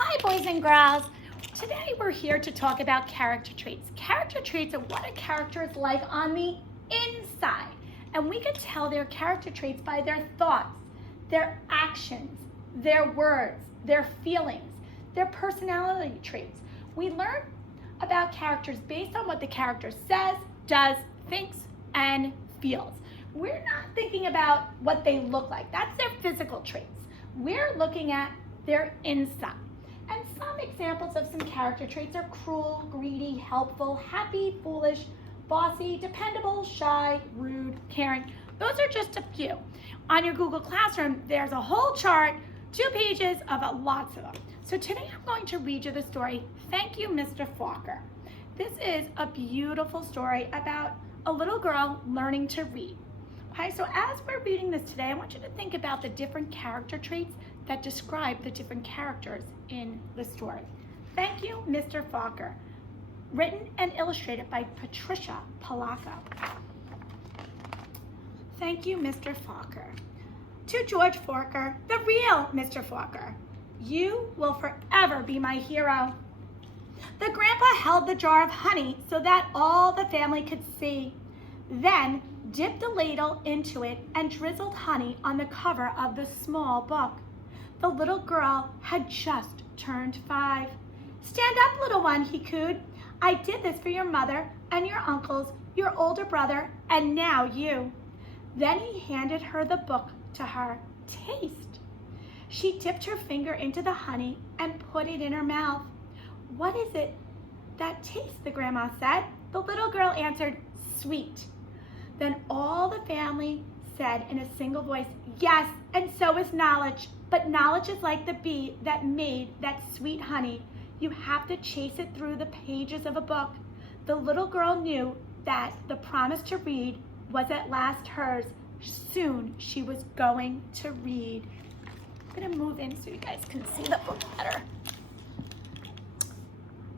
Hi, boys and girls. Today we're here to talk about character traits. Character traits are what a character is like on the inside. And we can tell their character traits by their thoughts, their actions, their words, their feelings, their personality traits. We learn about characters based on what the character says, does, thinks, and feels. We're not thinking about what they look like. That's their physical traits. We're looking at their inside. And some examples of some character traits are cruel, greedy, helpful, happy, foolish, bossy, dependable, shy, rude, caring. Those are just a few. On your Google Classroom, there's a whole chart, 2 pages of lots of them. So today I'm going to read you the story, Thank You Mr Falker. This is a beautiful story about a little girl learning to read. Okay, so as we're reading this today, I want you to think about the different character traits that describe the different characters in the story. Thank You, Mr. Falker. Written and illustrated by Patricia Polacco. Thank you, Mr. Falker. To George Falker, the real Mr. Falker, you will forever be my hero. The grandpa held the jar of honey so that all the family could see. Then dipped the ladle into it and drizzled honey on the cover of the small book. The little girl had just turned 5. Stand up, little one, he cooed. I did this for your mother and your uncles, your older brother, and now you. Then he handed her the book to her. Taste. She dipped her finger into the honey and put it in her mouth. What is it that tastes, the grandma said. The little girl answered, sweet. Then all the family said in a single voice, yes, and so is knowledge. But knowledge is like the bee that made that sweet honey. You have to chase it through the pages of a book. The little girl knew that the promise to read was at last hers. Soon she was going to read. I'm gonna move in so you guys can see the book better.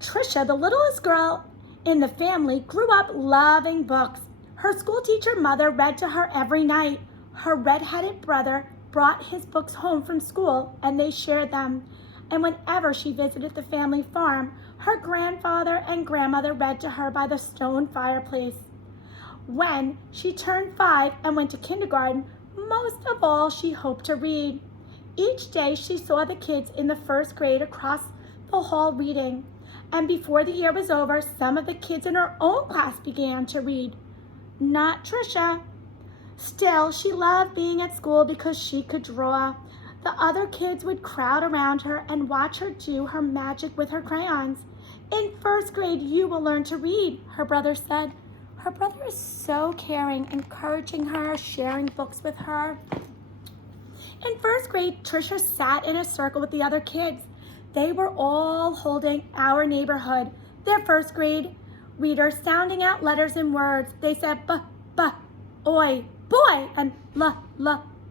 Trisha, the littlest girl in the family, grew up loving books. Her school teacher mother read to her every night. Her red-headed brother brought his books home from school and they shared them. And whenever she visited the family farm, her grandfather and grandmother read to her by the stone fireplace. When she turned 5 and went to kindergarten, most of all she hoped to read. Each day she saw the kids in the first grade across the hall reading. And before the year was over, some of the kids in her own class began to read. Not Trisha. Still, she loved being at school because she could draw. The other kids would crowd around her and watch her do her magic with her crayons. In first grade, you will learn to read, her brother said. Her brother is so caring, encouraging her, sharing books with her. In first grade, Trisha sat in a circle with the other kids. They were all holding Our Neighborhood, their first grade reader, sounding out letters and words. They said b, oi, boy, and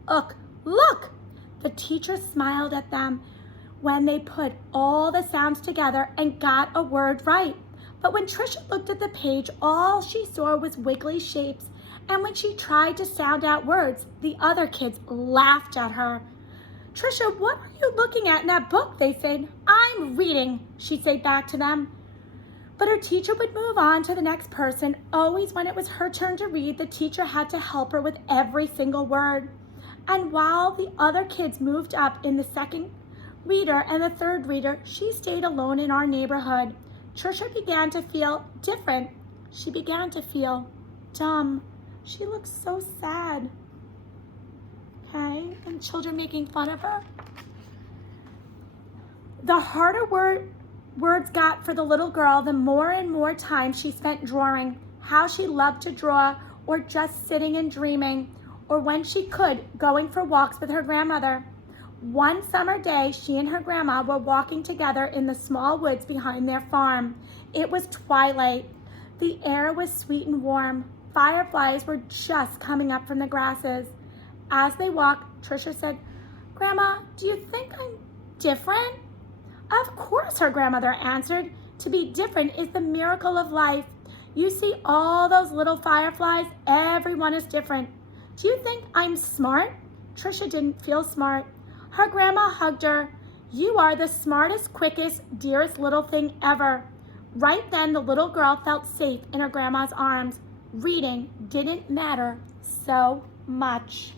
ook, look. The teacher smiled at them when they put all the sounds together and got a word right. But when Trisha looked at the page, all she saw was wiggly shapes. And when she tried to sound out words, the other kids laughed at her. Trisha, what are you looking at in that book? They said. I'm reading, she'd say back to them. But her teacher would move on to the next person. Always when it was her turn to read, the teacher had to help her with every single word. And while the other kids moved up in the second reader and the third reader, she stayed alone in Our Neighborhood. Trisha began to feel different. She began to feel dumb. She looked so sad. Okay, and children making fun of her. The harder words got for the little girl, the more and more time she spent drawing. How she loved to draw, or just sitting and dreaming, or when she could, going for walks with her grandmother. One summer day, she and her grandma were walking together in the small woods behind their farm. It was twilight. The air was sweet and warm. Fireflies were just coming up from the grasses. As they walked, Trisha said, Grandma, do you think I'm different? Of course, her grandmother answered. To be different is the miracle of life. You see all those little fireflies? Everyone is different. Do you think I'm smart? Trisha didn't feel smart. Her grandma hugged her. You are the smartest, quickest, dearest little thing ever. Right then, the little girl felt safe in her grandma's arms. Reading didn't matter so much.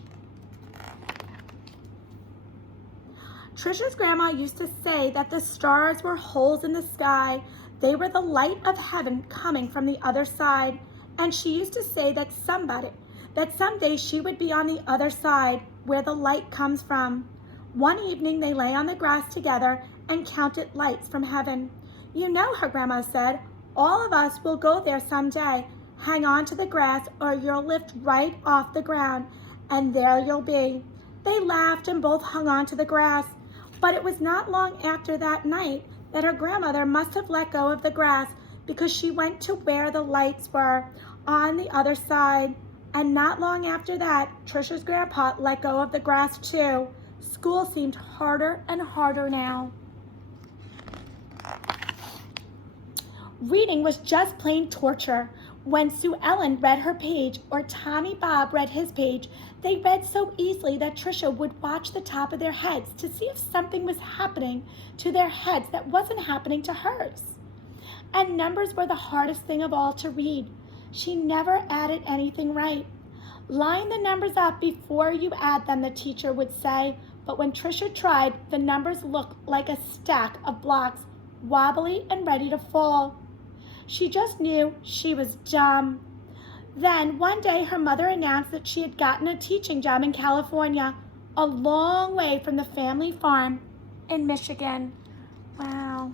Trisha's grandma used to say that the stars were holes in the sky. They were the light of heaven coming from the other side. And she used to say that someday she would be on the other side where the light comes from. One evening they lay on the grass together and counted lights from heaven. You know, her grandma said, all of us will go there someday. Hang on to the grass or you'll lift right off the ground, and there you'll be. They laughed and both hung on to the grass. But it was not long after that night that her grandmother must have let go of the grass, because she went to where the lights were on the other side. And not long after that, Trisha's grandpa let go of the grass too. School seemed harder and harder now. Reading was just plain torture. When Sue Ellen read her page or Tommy Bob read his page, they read so easily that Trisha would watch the top of their heads to see if something was happening to their heads that wasn't happening to hers. And numbers were the hardest thing of all to read. She never added anything right. Line the numbers up before you add them, the teacher would say, but when Trisha tried, the numbers looked like a stack of blocks, wobbly and ready to fall. She just knew she was dumb. Then one day her mother announced that she had gotten a teaching job in California, a long way from the family farm in Michigan. Wow.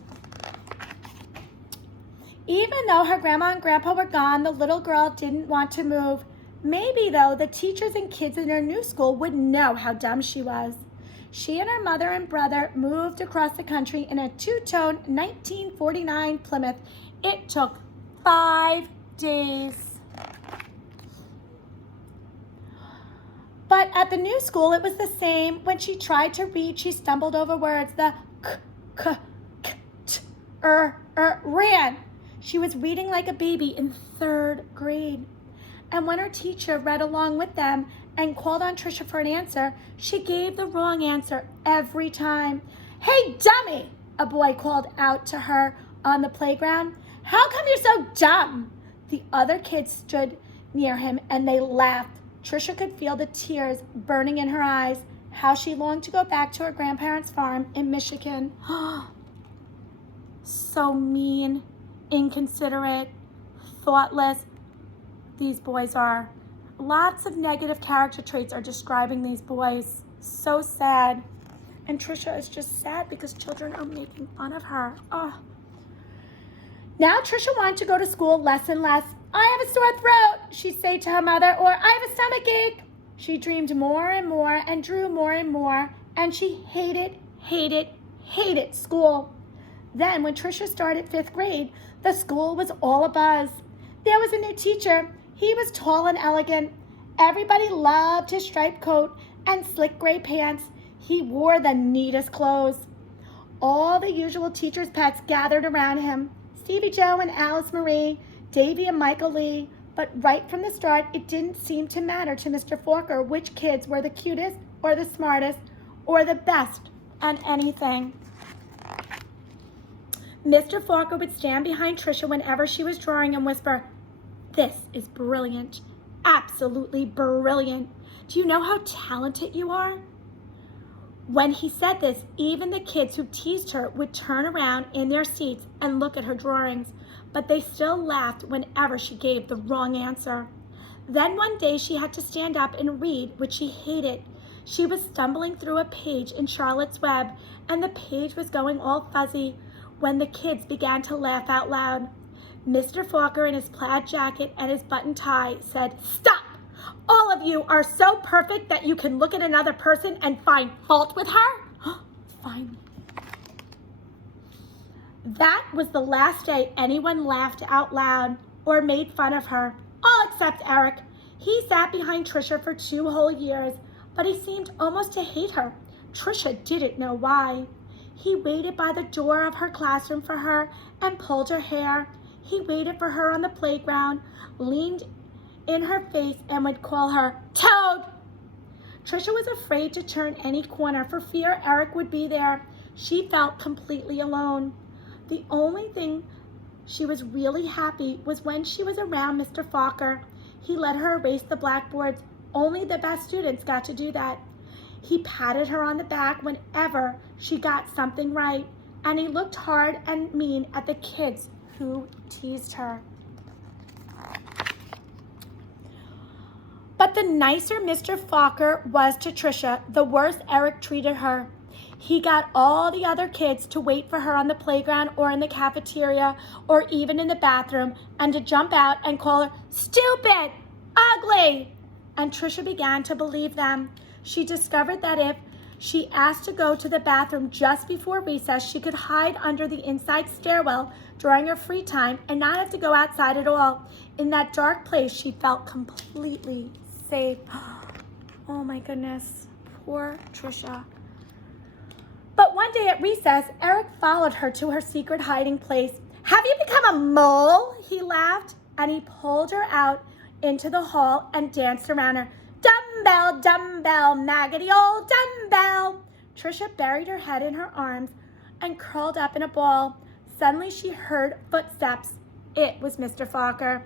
Even though her grandma and grandpa were gone, the little girl didn't want to move. Maybe, though, the teachers and kids in her new school would know how dumb she was. She and her mother and brother moved across the country in a two-tone 1949 Plymouth. It took 5 days. But at the new school, it was the same. When she tried to read, she stumbled over words. The k, t, ran. She was reading like a baby in 3rd grade. And when her teacher read along with them and called on Trisha for an answer, she gave the wrong answer every time. Hey, dummy, a boy called out to her on the playground. How come you're so dumb? The other kids stood near him and they laughed. Trisha could feel the tears burning in her eyes. How she longed to go back to her grandparents' farm in Michigan. So mean, inconsiderate, thoughtless. These boys are. Lots of negative character traits are describing these boys. So sad. And Trisha is just sad because children are making fun of her. Oh. Now Trisha wanted to go to school less and less. I have a sore throat, she'd say to her mother, or I have a stomach ache. She dreamed more and more and drew more and more, and she hated school. Then when Trisha started 5th grade, the school was all abuzz. There was a new teacher. He was tall and elegant. Everybody loved his striped coat and slick gray pants. He wore the neatest clothes. All the usual teacher's pets gathered around him. Stevie Joe and Alice Marie, Davy and Michael Lee. But right from the start, it didn't seem to matter to Mr. Falker which kids were the cutest or the smartest or the best at anything. Mr. Falker would stand behind Trisha whenever she was drawing and whisper, "This is brilliant, absolutely brilliant. Do you know how talented you are?" When he said this, even the kids who teased her would turn around in their seats and look at her drawings, but they still laughed whenever she gave the wrong answer. Then one day she had to stand up and read, which she hated. She was stumbling through a page in Charlotte's Web, and the page was going all fuzzy when the kids began to laugh out loud. Mr. Falker in his plaid jacket and his button tie said, "Stop! All of you are so perfect that you can look at another person and find fault with her?" Fine. That was the last day anyone laughed out loud or made fun of her, all except Eric. He sat behind Trisha for 2 whole years, but he seemed almost to hate her. Trisha didn't know why. He waited by the door of her classroom for her and pulled her hair. He waited for her on the playground, leaned in her face, and would call her Toad. Trisha was afraid to turn any corner for fear Eric would be there. She felt completely alone. The only thing she was really happy was when she was around Mr. Falker. He let her erase the blackboards. Only the best students got to do that. He patted her on the back whenever she got something right, and he looked hard and mean at the kids who teased her. But the nicer Mr. Falker was to Tricia, the worse Eric treated her. He got all the other kids to wait for her on the playground or in the cafeteria or even in the bathroom, and to jump out and call her stupid, ugly. And Tricia began to believe them. She discovered that if she asked to go to the bathroom just before recess, she could hide under the inside stairwell during her free time and not have to go outside at all. In that dark place, she felt completely safe. Oh my goodness, poor Tricia. But one day at recess, Eric followed her to her secret hiding place. "Have you become a mole?" he laughed, and he pulled her out into the hall and danced around her. "Dumbbell, dumbbell, maggoty old dumbbell." Tricia buried her head in her arms and curled up in a ball. Suddenly she heard footsteps. It was Mr. Falker.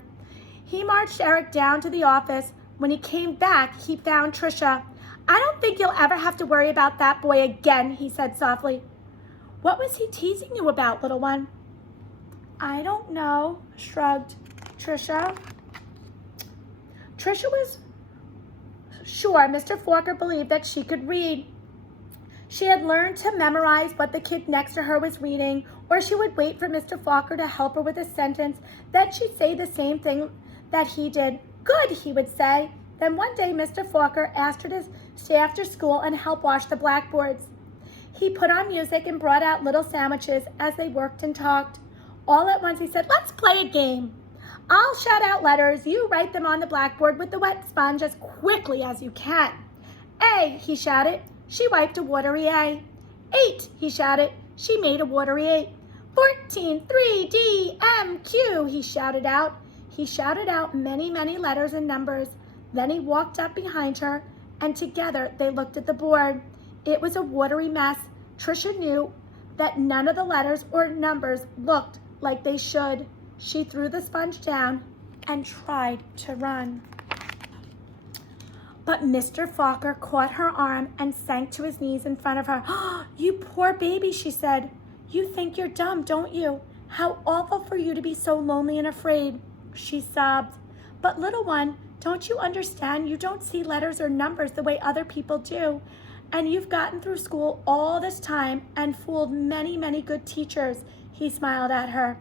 He marched Eric down to the office. When he came back, he found Tricia. "I don't think you'll ever have to worry about that boy again," he said softly. "What was he teasing you about, little one?" "I don't know," shrugged Tricia. Tricia was sure Mr. Falker believed that she could read. She had learned to memorize what the kid next to her was reading, or she would wait for Mr. Falker to help her with a sentence. Then she'd say the same thing that he did. "Good," he would say. Then one day Mr. Falker asked her to stay after school and help wash the blackboards. He put on music and brought out little sandwiches as they worked and talked. All at once he said, "Let's play a game. I'll shout out letters. You write them on the blackboard with the wet sponge as quickly as you can." "A," he shouted. She wiped a watery A. "8," he shouted. She made a watery 8. 14, 3, D, M, Q, he shouted out. He shouted out many, many letters and numbers. Then he walked up behind her, and together they looked at the board. It was a watery mess. Tricia knew that none of the letters or numbers looked like they should. She threw the sponge down and tried to run. But Mr. Falker caught her arm and sank to his knees in front of her. "Oh, you poor baby," she said. "You think you're dumb, don't you? How awful for you to be so lonely and afraid." She sobbed. "But little one, don't you understand? You don't see letters or numbers the way other people do. And you've gotten through school all this time and fooled many, many good teachers." He smiled at her.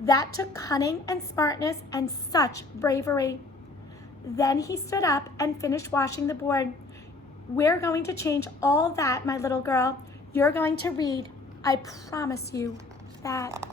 "That took cunning and smartness and such bravery." Then he stood up and finished washing the board. "We're going to change all that, my little girl. You're going to read. I promise you that."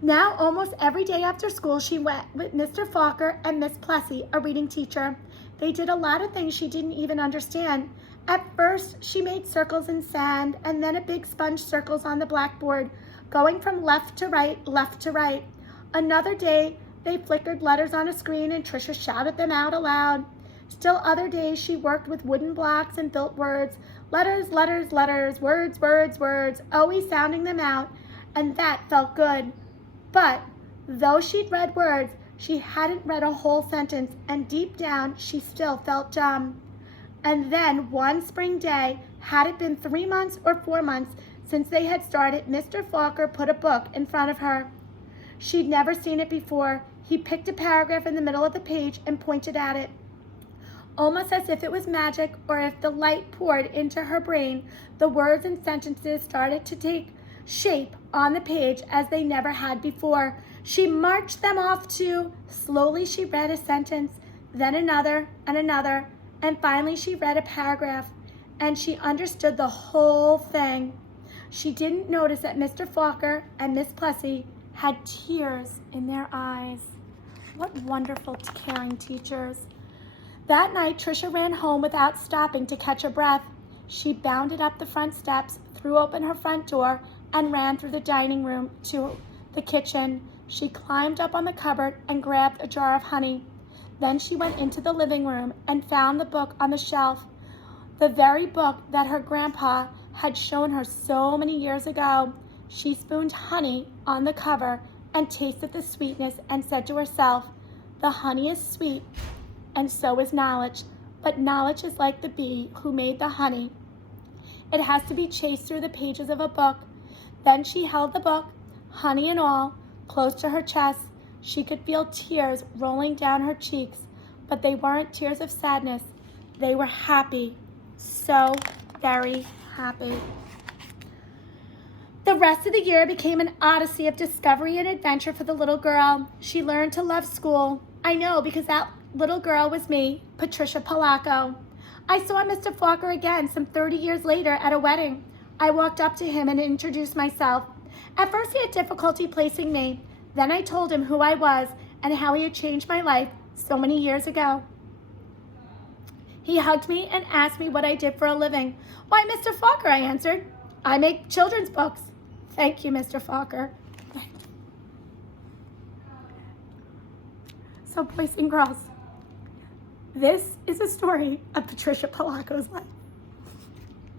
Now, almost every day after school, she went with Mr. Falker and Miss Plessy, a reading teacher. They did a lot of things she didn't even understand. At first, she made circles in sand, and then a big sponge circles on the blackboard, going from left to right, left to right. Another day, they flickered letters on a screen, and Tricia shouted them out aloud. Still other days, she worked with wooden blocks and built words. Letters, letters, letters, words, words, words, always sounding them out, and that felt good. But though she'd read words, she hadn't read a whole sentence, and deep down, she still felt dumb. And then one spring day, had it been 3 months or 4 months since they had started, Mr. Falker put a book in front of her. She'd never seen it before. He picked a paragraph in the middle of the page and pointed at it. Almost as if it was magic, or if the light poured into her brain, the words and sentences started to take shape on the page as they never had before. She marched them off too. Slowly she read a sentence, then another and another, and finally she read a paragraph, and she understood the whole thing. She didn't notice that Mr. Falker and Miss Plessy had tears in their eyes. What wonderful, caring teachers. That night, Tricia ran home without stopping to catch her breath. She bounded up the front steps, threw open her front door, and ran through the dining room to the kitchen. She climbed up on the cupboard and grabbed a jar of honey. Then she went into the living room and found the book on the shelf, the very book that her grandpa had shown her so many years ago. She spooned honey on the cover and tasted the sweetness and said to herself, "The honey is sweet, and so is knowledge, but knowledge is like the bee who made the honey. It has to be chased through the pages of a book." Then she held the book, honey and all, close to her chest. She could feel tears rolling down her cheeks, but they weren't tears of sadness. They were happy, so very happy. The rest of the year became an odyssey of discovery and adventure for the little girl. She learned to love school. I know, because that little girl was me, Patricia Polacco. I saw Mr. Falker again some 30 years later at a wedding. I walked up to him and introduced myself. At first he had difficulty placing me. Then I told him who I was and how he had changed my life so many years ago. He hugged me and asked me what I did for a living. "Why, Mr. Falker," I answered, "I make children's books." "Thank you, Mr. Falker." So, boys and girls, this is a story of Patricia Polacco's life.